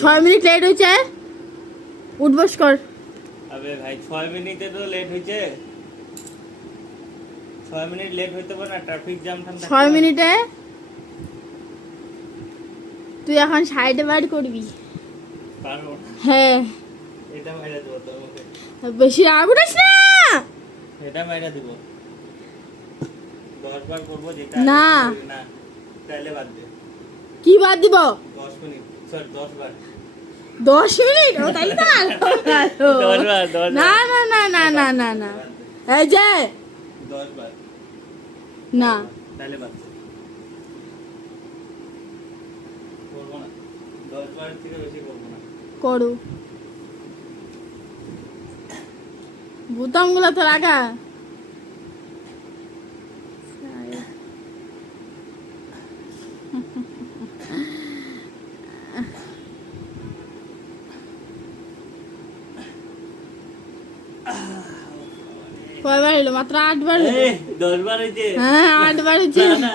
6 minute late হয়েছে, উঠবস কর। আবে ভাই 6 মিনিটে তো লেট হয়েছে, 6 মিনিট লেট হইতে পারে না, ট্রাফিক জ্যাম থাকতে 6 মিনিটে তুই এখন সাইডে বার করবি। পারবো না। হ্যাঁ, এটা মাইরা দেবো তোমাকে, বেশি রাগ উঠাস না। এটা মাইরা দিব 10 বার করবো যেটা না। না তাহলে বাদ দে। কি বাদ দিব? 10 মিনিট স্যার 10 বার 10 মিনিট? ও তাই না, 10 বার 10 না না না না না না না, এই যে 10 বার না, তাহলে বাদ দে, করবো না, 10 বার থেকে বেশি করবো না। করো। বোতাম গুলা তো রাখা। কয়বার হলো? মাত্র 8 বার হলো। 10 বার হইছে। হ্যাঁ 8 বার হচ্ছে। না, না।